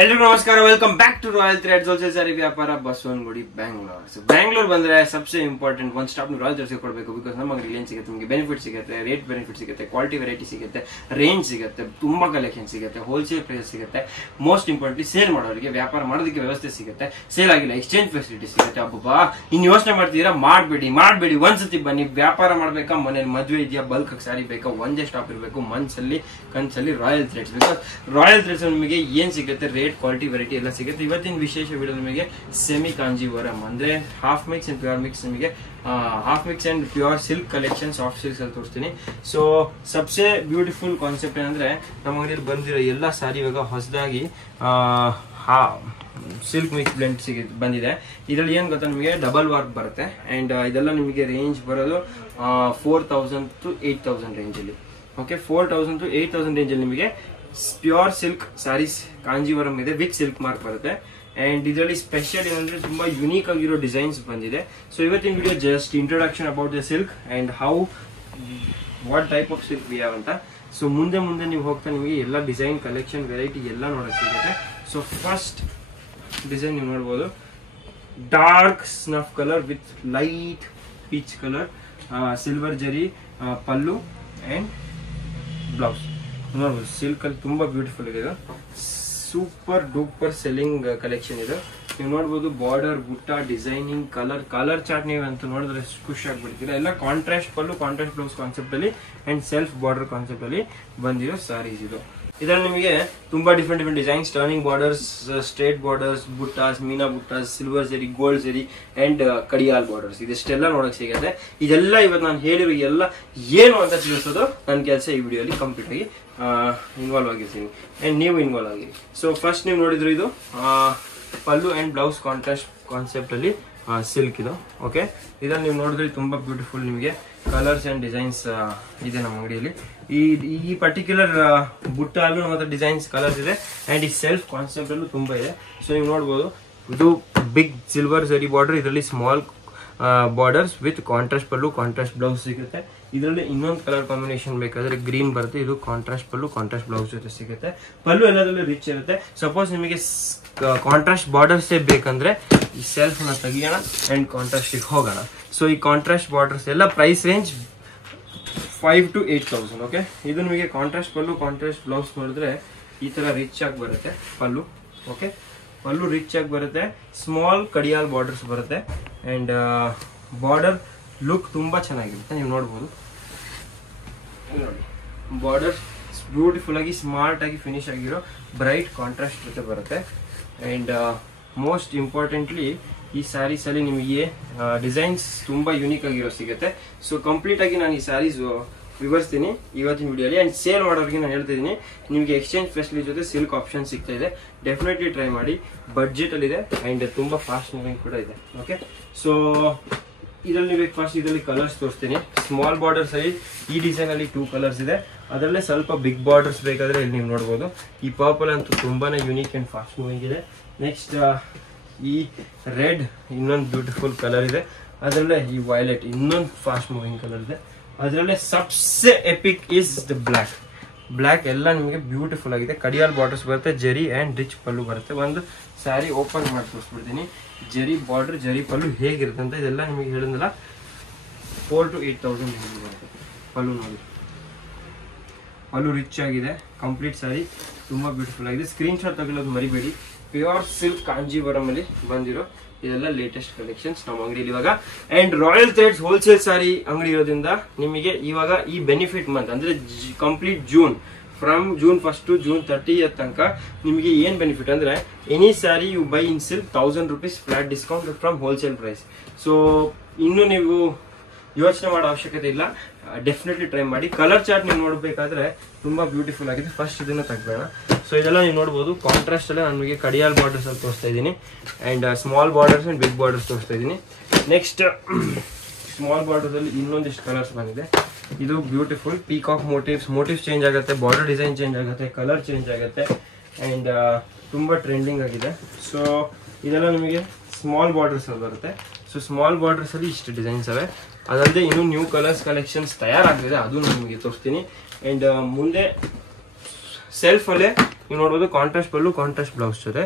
ಎಲ್ರಿಗೂ ನಮಸ್ಕಾರ, welcome back to Royal Threads wholesale sari ವ್ಯಾಪಾರ ಬಸವನಗುಡಿ ಬ್ಯಾಂಗ್ಳೂರ್. ಸೊ ಬ್ಯಾಂಗ್ಳೂರ್ ಬಂದ್ರೆ ಸಬ್ಸೆ ಇಂಪಾರ್ಟೆಂಟ್ ಒಂದು ಸ್ಟಾಪ್ ನೀವು ರಾಯಲ್ ಥ್ರೆಡ್ಸ್ ಕೊಡಬೇಕು. ಬಿಕಾಸ್ ನಮ್ಮ ಅಂಗಡಿ ಏನ್ ಸಿಗುತ್ತೆ, ನಿಮಗೆ ಬೆನಿಫಿಟ್ ಸಿಗುತ್ತೆ, ರೇಟ್ ಬೆನಿಫಿಟ್ ಸಿಗುತ್ತೆ, ಕ್ವಾಲಿಟಿ ವೆರೈಟಿ ಸಿಗುತ್ತೆ, ರೇಂಜ್ ಸಿಗುತ್ತೆ, ತುಂಬಾ ಕಲೆಕ್ಷನ್ ಸಿಗುತ್ತೆ, ಹೋಲ್ಸೇಲ್ ಪ್ರೈಸ್ ಸಿಗುತ್ತೆ. ಮೋಸ್ಟ್ ಇಂಪಾರ್ಟೆಂಟ್ಲಿ ಸೇಲ್ ಮಾಡೋರಿಗೆ ವ್ಯಾಪಾರ ಮಾಡೋದಕ್ಕೆ ವ್ಯವಸ್ಥೆ ಸಿಗುತ್ತೆ. ಸೇಲ್ ಆಗಿಲ್ಲ ಎಕ್ಸ್ಚೇಂಜ್ ಫೆಸಿಲಿಟಿ ಸಿಗುತ್ತೆ. ಅಬ್ಬಾ ಇನ್ನು ಯೋಚನೆ ಮಾಡ್ತೀರಾ, ಮಾಡಬೇಡಿ ಒಂದ್ಸತಿ ಬನ್ನಿ. ವ್ಯಾಪಾರ ಮಾಡ್ಬೇಕಾ, ಮನೇಲಿ ಮದುವೆ ಇದೆಯಾ, ಬಲ್ಕ್ ಸಾರಿ ಬೇಕಾ, ಒಂದೇ ಸ್ಟಾಪ್ ಇರಬೇಕು ಮನ್ಸಲ್ಲಿ ಕನ್ಸಲ್ಲಿ Royal Threads. Because Royal Threads ನಿಮಗೆ ಏನ್ ಸಿಗುತ್ತೆ, ರೇಟ್ ಕ್ವಾಲಿಟಿ ವೆರೈಟಿ ಎಲ್ಲ ಸಿಗುತ್ತೆ. ಇವತ್ತಿನ ವಿಶೇಷ ವಿಡಿಯೋ ನಿಮಗೆ ಸೆಮಿ ಕಾಂಜೀವರಂ ಅಂದ್ರೆ half mix and pure mix, ನಿಮಗೆ half mix and pure silk collection soft silks ಅಲ್ಲಿ ತೋರಿಸ್ತೀನಿ. ಸೊ ಸಬ್ಸೆ ಬ್ಯೂಟಿಫುಲ್ ಕಾನ್ಸೆಪ್ಟ್ ಏನಂದ್ರೆ, ನಮ್ಮ ಅಂಗಡಿಯಲ್ಲಿ ಬಂದಿರೋ ಎಲ್ಲ ಸಾರಿ ಇವಾಗ ಹೊಸದಾಗಿ ಸಿಲ್ಕ್ ಮಿಕ್ಸ್ ಬ್ಲೆಂಡ್ ಬಂದಿದೆ. ಇದರಲ್ಲಿ ಏನ್ ಗೊತ್ತಾ, ನಿಮಗೆ ಡಬಲ್ ವರ್ಕ್ ಬರುತ್ತೆ. ಅಂಡ್ ಇದೆಲ್ಲ ನಿಮಗೆ ರೇಂಜ್ ಬರೋದು 4000 to 8000 ರೇಂಜ್ ಅಲ್ಲಿ. ಓಕೆ, 4000 to 8000 ರೇಂಜ್ ಅಲ್ಲಿ ನಿಮಗೆ ಪ್ಯೂರ್ ಸಿಲ್ಕ್ ಸ್ಯಾರೀಸ್ ಕಾಂಜೀವರಂ ಇದೆ ವಿತ್ ಸಿಲ್ಕ್ ಮಾರ್ಕ್ ಬರುತ್ತೆ. ಅಂಡ್ ಇದರಲ್ಲಿ ಸ್ಪೆಷಲ್ ಏನಂದ್ರೆ ತುಂಬಾ ಯುನೀಕ್ ಆಗಿರೋ ಡಿಸೈನ್ಸ್ ಬಂದಿದೆ. ಸೊ ಇವತ್ತಿನ video just introduction about the silk and how what type of silk we have ಅಂತ. ಸೊ ಮುಂದೆ ನೀವು ಹೋಗ್ತಾ ನಿಮಗೆ ಎಲ್ಲ ಡಿಸೈನ್ ಕಲೆಕ್ಷನ್ ವೆರೈಟಿ ಎಲ್ಲ ನೋಡಕ್ ಸಿಗುತ್ತೆ. ಸೊ ಫಸ್ಟ್ ಡಿಸೈನ್ ನೀವು ನೋಡ್ಬೋದು, dark snuff colour with light peach colour, silver ಜರಿ ಪಲ್ಲು ಅಂಡ್ ಬ್ಲೌಸ್ ನೋಡ್ಬೋದು. ಸಿಲ್ಕ್ ಅಲ್ಲಿ ತುಂಬಾ ಬ್ಯೂಟಿಫುಲ್ ಇದೆ. ಸೂಪರ್ ಡೂಪರ್ ಸೆಲ್ಲಿಂಗ್ ಕಲೆಕ್ಷನ್ ಇದೆ. ನೀವು ನೋಡ್ಬೋದು ಬಾರ್ಡರ್, ಬುಟ್ಟ, ಡಿಸೈನಿಂಗ್, ಕಲರ್ ಚಾರ್ಟ್ ನೀವು ಅಂತ ನೋಡಿದ್ರೆ ಖುಷಿ ಆಗ್ಬಿಡ್ತೀರಾ. ಎಲ್ಲ contrast pallu, contrast blouse concept ಅಲ್ಲಿ ಅಂಡ್ ಸೆಲ್ಫ್ ಬಾರ್ಡರ್ ಕಾನ್ಸೆಪ್ಟ್ ಅಲ್ಲಿ ಬಂದಿರೋ ಸಾರೀಸ್ ಇದು. ಇದರಲ್ಲಿ ನಿಮಗೆ ತುಂಬಾ different designs, turning borders, straight borders, buttas, meena buttas, silver zari, gold zari and Kadiyal borders, ಇದೆಷ್ಟೆಲ್ಲ ನೋಡಕ್ ಸಿಗುತ್ತೆ. ಇದೆಲ್ಲ ಇವತ್ತು ನಾನು ಹೇಳಿರೋ ಎಲ್ಲ ಏನು ಅಂತ ತಿಳಿಸೋದು ನನ್ನ ಕೆಲಸ. ಈ ವಿಡಿಯೋಲಿ ಕಂಪ್ಲೀಟ್ ಆಗಿ ಇನ್ವಾಲ್ವ್ ಆಗಿರ್ತೀನಿ ಅಂಡ್ ನೀವು ಇನ್ವಾಲ್ವ್ ಆಗಿರಿ. ಸೊ ಫಸ್ಟ್ ನೀವು ನೋಡಿದ್ರು ಇದು ಪಲ್ಲು ಅಂಡ್ ಬ್ಲೌಸ್ ಕಾಂಟ್ರಾಸ್ಟ್ ಕಾನ್ಸೆಪ್ಟ್ ಅಲ್ಲಿ ಸಿಲ್ಕ್ ಇದು. ಓಕೆ, ಇದನ್ನು ನೀವು ನೋಡಿದ್ರೆ ತುಂಬಾ ಬ್ಯೂಟಿಫುಲ್ ನಿಮಗೆ ಕಲರ್ಸ್ ಅಂಡ್ ಡಿಸೈನ್ಸ್ ಇದೆ ನಮ್ಮ ಅಂಗಡಿಯಲ್ಲಿ. ಈ ಪರ್ಟಿಕ್ಯುಲರ್ ಬುಟ್ಟ ಅಲ್ಲೂ ನಮ್ಮ ಹತ್ರ ಡಿಸೈನ್ಸ್ ಕಲರ್ಸ್ ಇದೆ ಅಂಡ್ ಈ ಸೆಲ್ಫ್ ಕಾನ್ಸೆಪ್ಟ್ ಅಲ್ಲೂ ತುಂಬಾ ಇದೆ. ಸೊ ನೀವು ನೋಡ್ಬೋದು, ಇದು ಬಿಗ್ ಸಿಲ್ವರ್ ಜರಿ ಬಾರ್ಡರ್, ಇದರಲ್ಲಿ small borders with contrast pallu, contrast blouse ಸಿಗುತ್ತೆ. ಇದರಲ್ಲಿ ಇನ್ನೊಂದು ಕಲರ್ ಕಾಂಬಿನೇಷನ್ ಬೇಕಾದ್ರೆ ಗ್ರೀನ್ ಬರುತ್ತೆ, ಇದು ಕಾಂಟ್ರಾಸ್ಟ್ ಪಲ್ಲು, ಕಾಂಟ್ರಾಸ್ಟ್ ಬ್ಲೌಸ್ ಜೊತೆ ಸಿಗುತ್ತೆ. ಪಲ್ಲು ಎಲ್ಲದರಲ್ಲೂ ರಿಚ್ ಇರುತ್ತೆ. ಸಪೋಸ್ ನಿಮಗೆ ಕಾಂಟ್ರಾಸ್ಟ್ ಬಾರ್ಡರ್ಸ್ ಬೇಕಂದ್ರೆ ಈ ಸೆಲ್ಫ್ ನ ತೆಗಿಯೋಣ ಅಂಡ್ ಕಾಂಟ್ರಾಸ್ಟ್ ಹೋಗೋಣ. ಸೊ ಈ ಕಾಂಟ್ರಾಸ್ಟ್ ಬಾರ್ಡರ್ಸ್ ಎಲ್ಲ ಪ್ರೈಸ್ ರೇಂಜ್ 5,000 to 8,000. ಓಕೆ, ಇದು ನಿಮಗೆ ಕಾಂಟ್ರಾಸ್ಟ್ ಪಲ್ಲು, ಕಾಂಟ್ರಾಸ್ಟ್ ಬ್ಲೌಸ್ ನೋಡಿದ್ರೆ ಈ ತರ ರಿಚ್ ಆಗಿ ಬರುತ್ತೆ ಪಲ್ಲು. ಓಕೆ, ಪಲ್ಲು ರಿಚ್ ಆಗಿ ಬರುತ್ತೆ, ಸ್ಮಾಲ್ ಕಡಿಯಾಲ್ ಬಾರ್ಡರ್ಸ್ ಬರುತ್ತೆ ಅಂಡ್ ಬಾರ್ಡರ್ ಲುಕ್ ತುಂಬಾ ಚೆನ್ನಾಗಿರುತ್ತೆ. ನೀವು ನೋಡ್ಬೋದು, ನೋಡಿ ಬಾರ್ಡರ್ ಬ್ಯೂಟಿಫುಲ್ ಆಗಿ ಸ್ಮಾರ್ಟ್ ಆಗಿ ಫಿನಿಶ್ ಆಗಿರೋ ಬ್ರೈಟ್ ಕಾಂಟ್ರಾಸ್ಟ್ ಜೊತೆ ಬರುತ್ತೆ. ಅಂಡ್ ಮೋಸ್ಟ್ ಇಂಪಾರ್ಟೆಂಟ್ಲಿ ಈ ಸ್ಯಾರೀಸ್ ಅಲ್ಲಿ ನಿಮಗೆ ಡಿಸೈನ್ಸ್ ತುಂಬಾ ಯುನೀಕ್ ಆಗಿರೋ ಸಿಗುತ್ತೆ. ಸೊ ಕಂಪ್ಲೀಟ್ ಆಗಿ ನಾನು ಈ ಸ್ಯಾರೀಸ್ ವಿವರಿಸ್ತೀನಿ ಇವತ್ತಿನ ವಿಡಿಯೋಲಿ. ಅಂಡ್ ಸೇಲ್ ಮಾಡೋರಿಗೆ ನಾನು ಹೇಳ್ತಿದ್ದೀನಿ, ನಿಮಗೆ ಎಕ್ಸ್ಚೇಂಜ್ ಫೆಸಿಲಿಟಿ ಜೊತೆ ಸಿಲ್ಕ್ ಆಪ್ಷನ್ ಸಿಗ್ತಾ ಇದೆ. ಡೆಫಿನೆಟ್ಲಿ ಟ್ರೈ ಮಾಡಿ, ಬಡ್ಜೆಟ್ ಅಲ್ಲಿ ಇದೆ ಅಂಡ್ ತುಂಬಾ ಫಾಸ್ಟ್ ಮೂವಿಂಗ್ ಕೂಡ ಇದೆ. ಓಕೆ, ಸೊ ಇದರಲ್ಲಿ ನೀವು ಫಸ್ಟ್ ಇದರಲ್ಲಿ ಕಲರ್ಸ್ ತೋರಿಸ್ತೀನಿ. ಸ್ಮಾಲ್ ಬಾರ್ಡರ್ಸ್ ಅಲ್ಲಿ ಈ ಡಿಸೈನ್ ಅಲ್ಲಿ 2 ಕಲರ್ಸ್ ಇದೆ. ಅದರಲ್ಲೇ ಸ್ವಲ್ಪ ಬಿಗ್ ಬಾರ್ಡರ್ಸ್ ಬೇಕಾದ್ರೆ ಇಲ್ಲಿ ನೀವು ನೋಡ್ಬೋದು. ಈ ಪರ್ಪಲ್ ಅಂತೂ ತುಂಬಾನೇ ಯುನೀಕ್ ಅಂಡ್ ಫಾಸ್ಟ್ ಮೂವಿಂಗ್ ಇದೆ. ನೆಕ್ಸ್ಟ್ ಈ ರೆಡ್ ಇನ್ನೊಂದು ಬ್ಯೂಟಿಫುಲ್ ಕಲರ್ ಇದೆ. ಅದರಲ್ಲೇ ಈ ವೈಲೆಟ್ ಇನ್ನೊಂದು ಫಾಸ್ಟ್ ಮೂವಿಂಗ್ ಕಲರ್ ಇದೆ. ಅದರಲ್ಲೇ Sabse EPIC is the black ಎಲ್ಲ ನಿಮಗೆ ಬ್ಯೂಟಿಫುಲ್ ಆಗಿದೆ. ಕಡಿಯಾಲ್ ಬಾರ್ಡರ್ಸ್ ಬರುತ್ತೆ, ಜರಿ ಅಂಡ್ ರಿಚ್ ಪಲ್ಲು ಬರುತ್ತೆ. ಒಂದು ಸ್ಯಾರಿ ಓಪನ್ ಮಾಡಿ ತೋರಿಸ್ಬಿಡ್ತೀನಿ, ಜರಿ ಬಾರ್ಡರ್, ಜರಿ ಪಲ್ಲು ಹೇಗಿರುತ್ತೆ ಅಂತ. ಇದೆಲ್ಲ ನಿಮಗೆ ಹೇಳಿದ್ನಲ್ಲ, 4,000 to 8,000 ಬರುತ್ತೆ. ಪಲ್ಲು ನೋಡಿ, ಪಲ್ಲು ರಿಚ್ ಆಗಿದೆ. ಕಂಪ್ಲೀಟ್ ಸ್ಯಾರಿ ತುಂಬಾ ಬ್ಯೂಟಿಫುಲ್ ಆಗಿದೆ. ಸ್ಕ್ರೀನ್ ಶಾಟ್ ತಗೊಳ್ಳೋದು ಮರಿಬೇಡಿ. ಪ್ಯೂರ್ ಸಿಲ್ಕ್ ಕಾಂಜೀವರಂ ಅಲ್ಲಿ ಬಂದಿರೋ ಇದೆಲ್ಲ ಲೇಟೆಸ್ಟ್ ಕಲೆಕ್ಷನ್ಸ್ ನಮ್ಮ ಅಂಗಡಿಯಲ್ಲಿ ಇವಾಗ. And Royal Threads wholesale sari ಅಂಗಡಿ ಇರೋದ್ರಿಂದ ನಿಮಗೆ ಇವಾಗ ಈ ಬೆನಿಫಿಟ್ ಮಂತ್ ಅಂದ್ರೆ complete from June 1st to June 30th ತನಕ ನಿಮಗೆ ಏನ್ ಬೆನಿಫಿಟ್ ಅಂದ್ರೆ, any sari you buy in silk 1000 rupees flat discount from wholesale price. So ಇನ್ನು ನೀವು ಯೋಚನೆ ಮಾಡೋ ಅವಶ್ಯಕತೆ ಇಲ್ಲ, ಡೆಫಿನೆಟ್ಲಿ ಟ್ರೈ ಮಾಡಿ. ಕಲರ್ ಚಾರ್ಟ್ ನೀವು ನೋಡ್ಬೇಕಾದ್ರೆ ತುಂಬಾ ಬ್ಯೂಟಿಫುಲ್ ಆಗಿದೆ. ಫಸ್ಟ್ ಇದನ್ನ ತೆಗ್ಬೇಡ. ಸೊ ಇದೆಲ್ಲ ನೀವು ನೋಡ್ಬೋದು, ಕಾಂಟ್ರಾಸ್ಟ್ ಅಲ್ಲೇ ನಮಗೆ ಕಡಿಯಾಲ್ ಬಾರ್ಡರ್ಸ್ ಅಲ್ಲಿ ತೋರಿಸ್ತಾ ಇದ್ದೀನಿ and small borders and big borders ತೋರಿಸ್ತಾ ಇದ್ದೀನಿ. ನೆಕ್ಸ್ಟ್ ಸ್ಮಾಲ್ ಬಾರ್ಡರ್ಸ್ ಅಲ್ಲಿ ಇನ್ನೊಂದಿಷ್ಟು ಕಲರ್ಸ್ ಬಂದಿದೆ. ಇದು ಬ್ಯೂಟಿಫುಲ್ ಪೀಕಾಕ್ ಮೋಟಿವ್ಸ್ ಚೇಂಜ್ ಆಗುತ್ತೆ, ಬಾರ್ಡರ್ ಡಿಸೈನ್ ಚೇಂಜ್ ಆಗುತ್ತೆ, ಕಲರ್ ಚೇಂಜ್ ಆಗುತ್ತೆ ಅಂಡ್ ತುಂಬಾ ಟ್ರೆಂಡಿಂಗ್ ಆಗಿದೆ. ಸೊ ಇದೆಲ್ಲ ನಿಮಗೆ ಸ್ಮಾಲ್ ಬಾರ್ಡರ್ಸ್ ಅಲ್ಲಿ ಬರುತ್ತೆ. ಸೊ ಸ್ಮಾಲ್ ಬಾರ್ಡರ್ಸ್ ಅಲ್ಲಿ ಇಷ್ಟು ಡಿಸೈನ್ಸ್ ಅವೆ. ಅದಲ್ಲದೆ ಇನ್ನು ನ್ಯೂ ಕಲರ್ಸ್ ಕಲೆಕ್ಷನ್ಸ್ ತಯಾರಾಗಿದೆ, ಅದು ನಾನು ನಿಮಗೆ ತೋರಿಸ್ತೀನಿ. ಅಂಡ್ ಮುಂದೆ ಸೆಲ್ಫ್ ಅಲ್ಲೇ ನೀವು ನೋಡ್ಬೋದು ಕಾಂಟ್ರಾಸ್ಟ್ ಪಲ್ಲು, ಕಾಂಟ್ರಾಸ್ಟ್ ಬ್ಲೌಸ್ ಜೊತೆ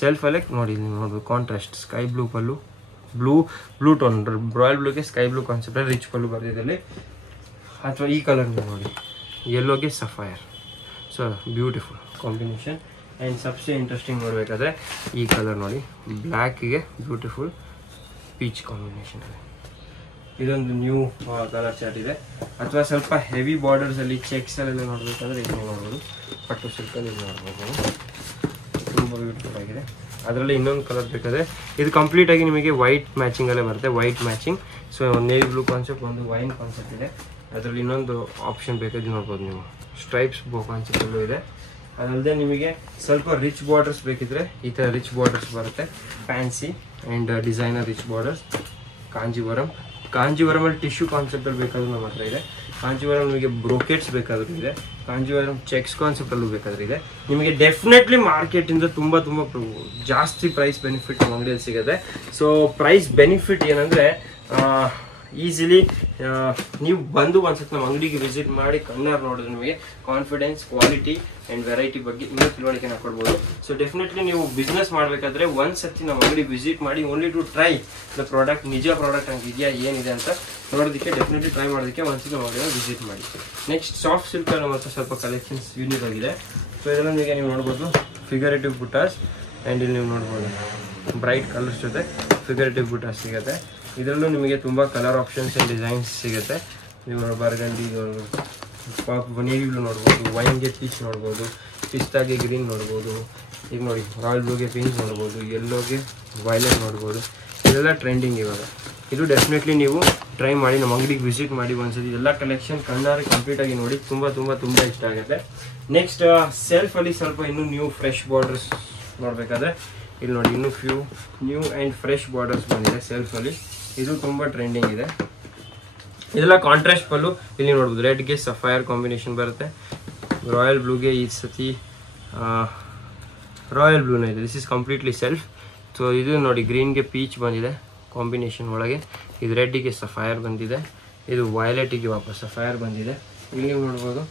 ಸೆಲ್ಫ್ ಅಲ್ಲೇ ನೋಡಿ ನೀವು ನೋಡ್ಬೋದು contrast sky blue pallu, blue tone royal ಬ್ಲೂಗೆ sky blue concept rich pallu ಬರ್ತಿದ್ದಲ್ಲಿ. ಅಥವಾ ಈ ಕಲರ್ ನೀವು ನೋಡಿ ಯೆಲ್ಲೋಗೆ sapphire. So beautiful combination. And ಸಬ್ಸೆ ಇಂಟ್ರೆಸ್ಟಿಂಗ್ ನೋಡಬೇಕಾದ್ರೆ ಈ ಕಲರ್ ನೋಡಿ ಬ್ಲ್ಯಾಕಿಗೆ ಬ್ಯೂಟಿಫುಲ್ ಪೀಚ್ ಕಾಂಬಿನೇಷನ್ ಇದೆ. ಇದೊಂದು ನ್ಯೂ ಕಲರ್ ಚಾರ್ಟ್ ಇದೆ. ಅಥವಾ ಸ್ವಲ್ಪ ಹೆವಿ ಬಾರ್ಡರ್ಸಲ್ಲಿ ಚೆಕ್ಸಲ್ಲೆಲ್ಲ ನೋಡಬೇಕಾದ್ರೆ ಇದನ್ನು ನೋಡ್ಬೋದು, ಪಟ್ಟು ಸಿಲ್ಕಲ್ಲಿ ಇದು ನೋಡ್ಬೋದು, ತುಂಬ ಬ್ಯೂಟಿಫುಲ್ ಆಗಿದೆ. ಅದರಲ್ಲಿ ಇನ್ನೊಂದು ಕಲರ್ ಬೇಕಾದರೆ ಇದು ಕಂಪ್ಲೀಟಾಗಿ ನಿಮಗೆ ವೈಟ್ ಮ್ಯಾಚಿಂಗಲ್ಲೇ ಬರುತ್ತೆ, white matching. So navy blue concept, ಒಂದು ವೈನ್ ಕಾನ್ಸೆಪ್ಟ್ ಇದೆ. ಅದರಲ್ಲಿ ಇನ್ನೊಂದು ಆಪ್ಷನ್ ಬೇಕಾದ್ರೆ ನೋಡ್ಬೋದು ನೀವು, ಸ್ಟ್ರೈಪ್ಸ್ ಬೋ ಕಾನ್ಸೆಪ್ಟಲ್ಲೂ ಇದೆ. ಅದಲ್ಲದೆ ನಿಮಗೆ ಸ್ವಲ್ಪ ರಿಚ್ ಬಾರ್ಡರ್ಸ್ ಬೇಕಿದ್ರೆ ಈ ಥರ ರಿಚ್ ಬಾರ್ಡರ್ಸ್ ಬರುತ್ತೆ, fancy and designer rich borders. ಕಾಂಜೀವರಮಲ್ಲಿ ಟಿಶ್ಯೂ ಕಾನ್ಸೆಪ್ಟಲ್ಲಿ ಬೇಕಾದ್ರೂ ನಮ್ಮ ಹತ್ರ ಇದೆ. ಕಾಂಜೀವರಂ ನಿಮಗೆ ಬ್ರೋಕೆಟ್ಸ್ ಬೇಕಾದ್ರೂ ಇದೆ, ಕಾಂಜೀವರಂ ಚೆಕ್ಸ್ ಕಾನ್ಸೆಪ್ಟಲ್ಲೂ ಬೇಕಾದ್ರೆ ಇದೆ. ನಿಮಗೆ ಡೆಫಿನೆಟ್ಲಿ ಮಾರ್ಕೆಟಿಂದ ತುಂಬ ಜಾಸ್ತಿ ಪ್ರೈಸ್ ಬೆನಿಫಿಟ್ ನಮ್ಮ ಅಂಗಡಿಯಲ್ಲಿ ಸಿಗುತ್ತೆ. ಸೊ ಪ್ರೈಸ್ ಬೆನಿಫಿಟ್ ಏನಂದರೆ ಈಸಿಲಿ ನೀವು ಬಂದು ಒಂದ್ಸತಿ ನಮ್ಮ ಅಂಗಡಿಗೆ ವಿಸಿಟ್ ಮಾಡಿ ಕಣ್ಣಾರು ನೋಡಿದ್ರೆ ನಿಮಗೆ ಕಾನ್ಫಿಡೆನ್ಸ್, ಕ್ವಾಲಿಟಿ ಆ್ಯಂಡ್ ವೆರೈಟಿ ಬಗ್ಗೆ ಇನ್ನೂ ತಿಳುವಳಿಕೆನ ಕೊಡ್ಬೋದು. ಸೊ ಡೆಫಿನೆಟ್ಲಿ ನೀವು ಬಿಸ್ನೆಸ್ ಮಾಡಬೇಕಾದ್ರೆ ಒಂದ್ಸತಿ ನಮ್ಮ ಅಂಗಡಿ ವಿಸಿಟ್ ಮಾಡಿ, only to try the product, ನಿಜ ಪ್ರಾಡಕ್ಟ್ ಹಂಗೆ ಇದೆಯಾ ಏನಿದೆ ಅಂತ ನೋಡೋದಕ್ಕೆ ಡೆಫಿನೆಟ್ಲಿ ಟ್ರೈ ಮಾಡೋದಕ್ಕೆ ಒಂದ್ಸತಿ ನಮ್ಮ ಅಂಗಡಿನ ವಿಸಿಟ್ ಮಾಡಿ. ನೆಕ್ಸ್ಟ್ ಸಾಫ್ಟ್ ಸಿಲ್ಕ್ ನಮ್ಮ ಹತ್ರ ಸ್ವಲ್ಪ ಕಲೆಕ್ಷನ್ಸ್ ಯೂನಿಕ್ ಆಗಿದೆ. ಸೊ ಇದೆಲ್ಲ ನಿಮಗೆ ನೀವು ನೋಡ್ಬೋದು ಫಿಗರೇಟಿವ್ ಬುಟಾಸ್. ಆ್ಯಂಡ್ ಇಲ್ಲಿ ನೀವು ನೋಡ್ಬೋದು ಬ್ರೈಟ್ ಕಲರ್ಸ್ ಜೊತೆ ಫಿಗರೇಟಿವ್ ಬುಟಾಸ್ ಸಿಗುತ್ತೆ. ಇದರಲ್ಲೂ ನಿಮಗೆ ತುಂಬ ಕಲರ್ ಆಪ್ಷನ್ಸ್ ಆ್ಯಂಡ್ ಡಿಸೈನ್ಸ್ ಸಿಗುತ್ತೆ. ನೀವು ಬರ್ಗಂಡಿ, ನೇವಿ ಬ್ಲೂ ನೋಡ್ಬೋದು, ವೈನ್ಗೆ ಪೀಚ್ ನೋಡ್ಬೋದು, ಪಿಸ್ತಾಗೆ ಗ್ರೀನ್ ನೋಡ್ಬೋದು, ಈಗ ನೋಡಿ ರಾಯಲ್ ಬ್ಲೂಗೆ ಪಿಂಕ್ ನೋಡ್ಬೋದು, ಯೆಲ್ಲೋಗೆ ವೈಲೆಟ್ ನೋಡ್ಬೋದು. ಇದೆಲ್ಲ ಟ್ರೆಂಡಿಂಗ್ ಇವಾಗ. ಇದು ಡೆಫಿನೆಟ್ಲಿ ನೀವು ಟ್ರೈ ಮಾಡಿ, ನಮ್ಮ ಅಂಗಡಿಗೆ ವಿಸಿಟ್ ಮಾಡಿ ಒಂದ್ಸತಿ. ಎಲ್ಲ ಕಲೆಕ್ಷನ್ ಕಣ್ಣಾರೆ ಕಂಪ್ಲೀಟಾಗಿ ನೋಡಿ, ತುಂಬ ಇಷ್ಟ ಆಗುತ್ತೆ. ನೆಕ್ಸ್ಟ್ ಸೆಲ್ಫಲ್ಲಿ ಸ್ವಲ್ಪ ಇನ್ನೂ ನ್ಯೂ ಫ್ರೆಶ್ ಬಾರ್ಡರ್ಸ್ ನೋಡಬೇಕಾದ್ರೆ ಇಲ್ಲಿ ನೋಡಿ ಇನ್ನೂ few new and fresh borders ಬಂದಿದೆ ಸೆಲ್ಫಲ್ಲಿ. ಇದು ತುಂಬ ಟ್ರೆಂಡಿಂಗ್ ಇದೆ. ಇದೆಲ್ಲ ಕಾಂಟ್ರಾಸ್ಟ್ ಪಲ್ಲು. ಇಲ್ಲಿ ನೋಡ್ಬೋದು ರೆಡ್ಗೆ ಸಫೈರ್ ಕಾಂಬಿನೇಷನ್ ಬರುತ್ತೆ, ರಾಯಲ್ ಬ್ಲೂಗೆ ಈ ಸತಿ ರಾಯಲ್ ಬ್ಲೂನ ಇದೆ. This is completely self. So ಇದು ನೋಡಿ ಗ್ರೀನ್ಗೆ ಪೀಚ್ ಬಂದಿದೆ ಕಾಂಬಿನೇಷನ್ ಒಳಗೆ, ಇದು ರೆಡ್ಡಿಗೆ ಸಫೈರ್ ಬಂದಿದೆ, ಇದು ವೈಲೆಟಿಗೆ ವಾಪಸ್ ಸಫೈರ್ ಬಂದಿದೆ. ಇಲ್ಲಿ ನೀವು ನೋಡ್ಬೋದು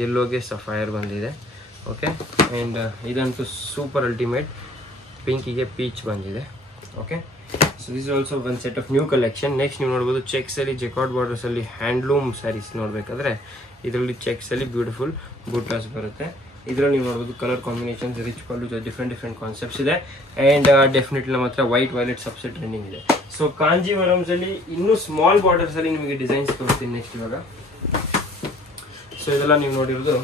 ಯೆಲ್ಲೋಗೆ ಸಫೈರ್ ಬಂದಿದೆ. ಓಕೆ, ಆ್ಯಂಡ್ ಇದಂತೂ ಸೂಪರ್ ಅಲ್ಟಿಮೇಟ್ ಪಿಂಕಿಗೆ ಪೀಚ್ ಬಂದಿದೆ. Okay, so this also one set of new collection. Next ನೀವು ನೋಡ್ಬೋದು ಚೆಕ್ಸಲ್ಲಿ ಜೆಕಾರ್ಡ್ ಬಾರ್ಡರ್ಸಲ್ಲಿ ಹ್ಯಾಂಡ್ಲೂಮ್ ಸ್ಯಾರೀಸ್ ನೋಡಬೇಕಾದ್ರೆ ಇದರಲ್ಲಿ ಚೆಕ್ಸಲ್ಲಿ ಬ್ಯೂಟಿಫುಲ್ ಬೂಟಾಸ್ ಬರುತ್ತೆ. ಇದರಲ್ಲಿ ನೀವು ನೋಡ್ಬೋದು ಕಲರ್ ಕಾಂಬಿನೇಷನ್ಸ್, ರಿಚ್ ಪಲ್ಲು, ಡಿಫ್ರೆಂಟ್ ಕಾನ್ಸೆಪ್ಟ್ಸ್ ಇದೆ. ಆ್ಯಂಡ್ ಡೆಫಿನೆಟ್ಲಿ ನಮ್ಮ ಹತ್ರ ವೈಟ್ ವೈಲೆಟ್ ಸಬ್ಸೆ ಟ್ರೆಂಡಿಂಗ್ ಇದೆ. ಸೊ ಕಾಂಜೀವರಮ್ಸಲ್ಲಿ ಇನ್ನೂ ಸ್ಮಾಲ್ ಬಾರ್ಡರ್ಸಲ್ಲಿ ನಿಮಗೆ ಡಿಸೈನ್ಸ್ ತೋರಿಸ್ತೀನಿ ನೆಕ್ಸ್ಟ್ ಇವಾಗ. ಸೊ ಇದೆಲ್ಲ ನೀವು ನೋಡಿರೋದು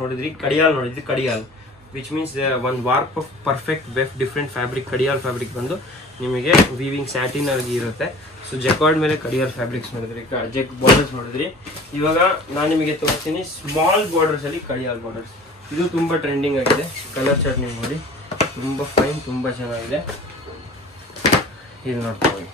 ನೋಡಿದ್ರಿ ಕಡಿಯಾಲ್, ನೋಡಿದ್ರಿ Kadiyal which means one warp of perfect weft different fabric. Kadiyal fabric ಬಂದು ನಿಮಗೆ ವೀವಿಂಗ್ ಸ್ಯಾಟಿನ್ ಆಗಿ ಇರುತ್ತೆ. ಸೊ ಜೆಕಾರ್ಡ್ ಮೇಲೆ ಕಡಿಯಾಲ್ ಫ್ಯಾಬ್ರಿಕ್ಸ್ ನೋಡಿದ್ರಿ, ಜೆಕ್ ಬಾರ್ಡರ್ಸ್ ನೋಡಿದ್ರಿ. ಇವಾಗ ನಾನು ನಿಮಗೆ ತೋರಿಸ್ತೀನಿ ಸ್ಮಾಲ್ ಬಾರ್ಡರ್ಸ್ ಅಲ್ಲಿ ಕಡಿಯಾಲ್ ಬಾರ್ಡರ್ಸ್. ಇದು ತುಂಬ ಟ್ರೆಂಡಿಂಗ್ ಆಗಿದೆ. ಕಲರ್ ಚಾರ್ಟ್ ನೀವು ನೋಡಿ, ತುಂಬ ಫೈನ್, ತುಂಬ ಚೆನ್ನಾಗಿದೆ. ಇಲ್ಲಿ ನೋಡ್ತೀವಿ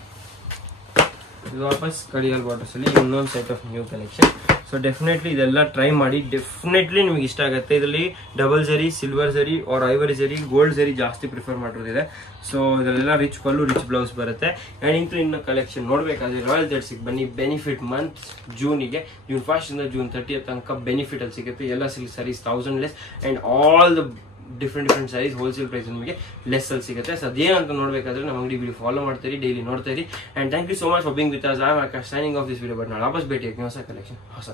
ಇದು ವಾಪಸ್ ಕಡಿಯಾಲ್ ಬಾರ್ಡರ್ಸ್ ಅಲ್ಲಿ ಇನ್ನೊಂದು set of new collection. So definitely ಇದೆಲ್ಲ ಟ್ರೈ ಮಾಡಿ, ಡೆಫಿನೆಟ್ಲಿ ನಿಮ್ಗೆ ಇಷ್ಟ ಆಗುತ್ತೆ. ಇದರಲ್ಲಿ ಡಬಲ್ ಜರಿ, ಸಿಲ್ವರ್ ಜರಿ ಆರ್ ಐವರಿ ಜರಿ, ಗೋಲ್ಡ್ ಜರಿ ಜಾಸ್ತಿ ಪ್ರಿಫರ್ ಮಾಡಿರೋದಿದೆ. ಸೊ ಇದೆಲ್ಲ ರಿಚ್ ಪಲ್ಲು, ರಿಚ್ ಬ್ಲೌಸ್ ಬರುತ್ತೆ. ಆ್ಯಂಡ್ ಇನ್ನು ಕಲೆಕ್ಷನ್ ನೋಡಬೇಕಾದ್ರೆ ರಾಯಲ್ ಜರ್ಸಿಗೆ ಬನ್ನಿ. ಬೆನಿಫಿಟ್ ಮಂತ್ ಜೂನಿಗೆ, ಜೂನ್ 1 ಇಂದ ಜೂನ್ 30 ತನಕ ಬೆನಿಫಿಟ್ ಅಲ್ಲಿ ಸಿಗುತ್ತೆ. ಎಲ್ಲ silk saris 1000 less and all the different size wholesale price ನಿಮಗೆ ಲೆಸ್ ಅಲ್ಲಿ ಸಿಗುತ್ತೆ. ಸೊ ಅದೇನಂತ ನೋಡಬೇಕಾದ್ರೆ ನಮ್ಮ ಅಂಗಡಿ ವಿಡಿಯೋ ಫಾಲೋ ಮಾಡ್ತೀರಿ, ಡೈಲಿ ನೋಡ್ತಾ ಇರಿ. And thank you so much for being with us. I am Akash signing off this video. But ನಾಳೆ ವಾಪಸ್ ಭೇಟಿ ಹೊಸ ಕಲೆಕ್ಷನ್, ಹೊಸ